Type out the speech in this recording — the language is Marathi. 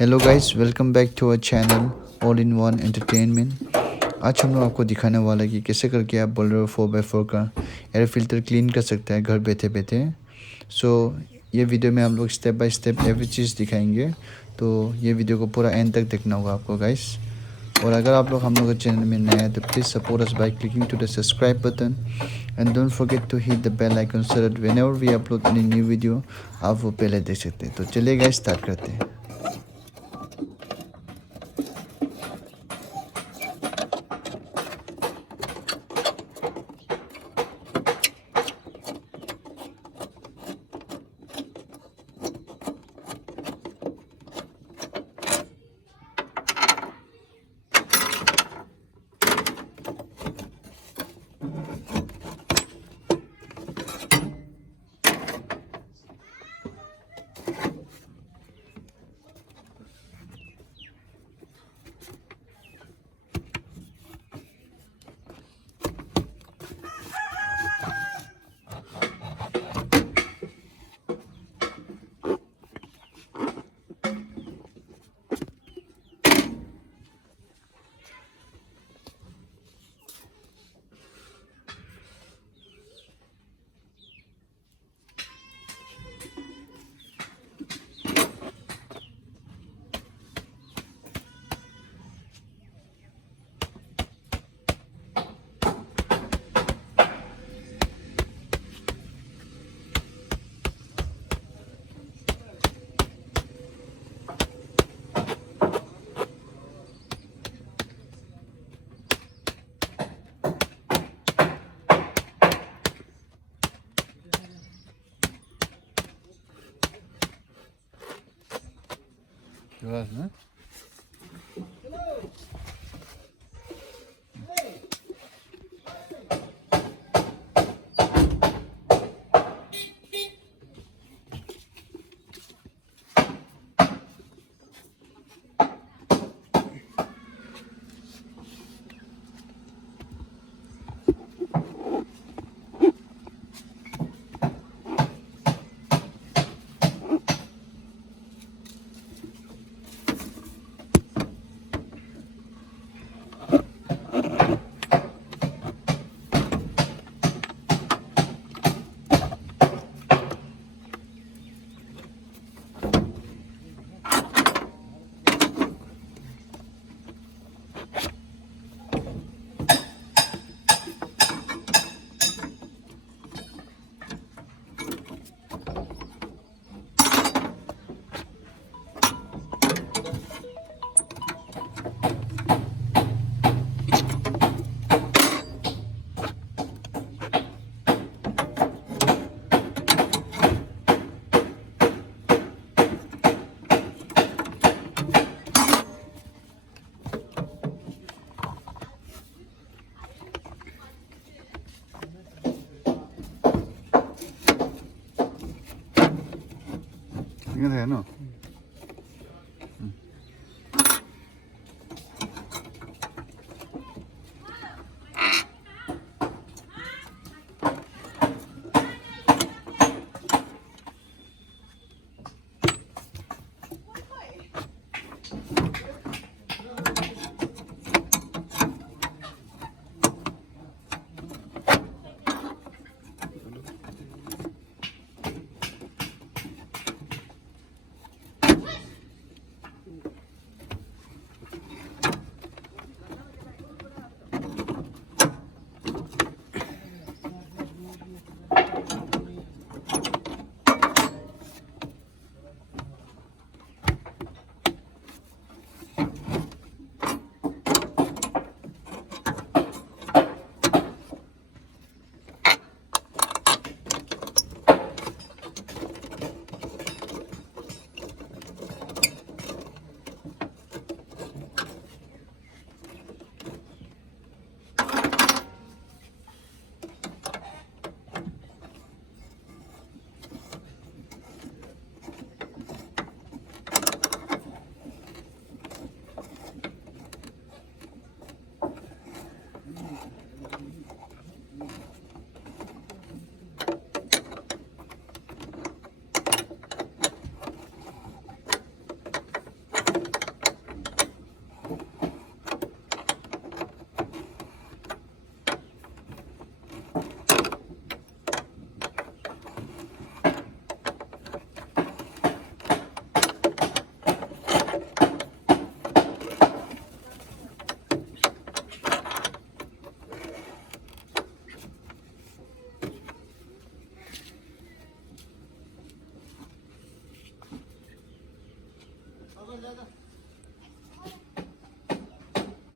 Hello guys, welcome back to our channel all in one entertainment. आज हम लोग आपको दिखाने वाला है कि कैसे करके आप बोलेरो 4x4 का एयर फिल्टर क्लीन कर सकते हैं घर बैठे बैठे। सो ये वीडियो में हम लोग स्टेप बाय स्टेप एवरी चीज़ दिखाएंगे, तो ये वीडियो को पूरा एंड तक देखना होगा आपको गाइस। और अगर आप लोग हम लोग के चैनल में नए हैं तो please support us by clicking to the subscribe button end don't forget to hit the bell icon so that whenever we upload any new video आप वो पहले देख सकते हैं। तो चलिए गाइस, स्टार्ट करते हैं। Jelas, ne? Ingat ya, no?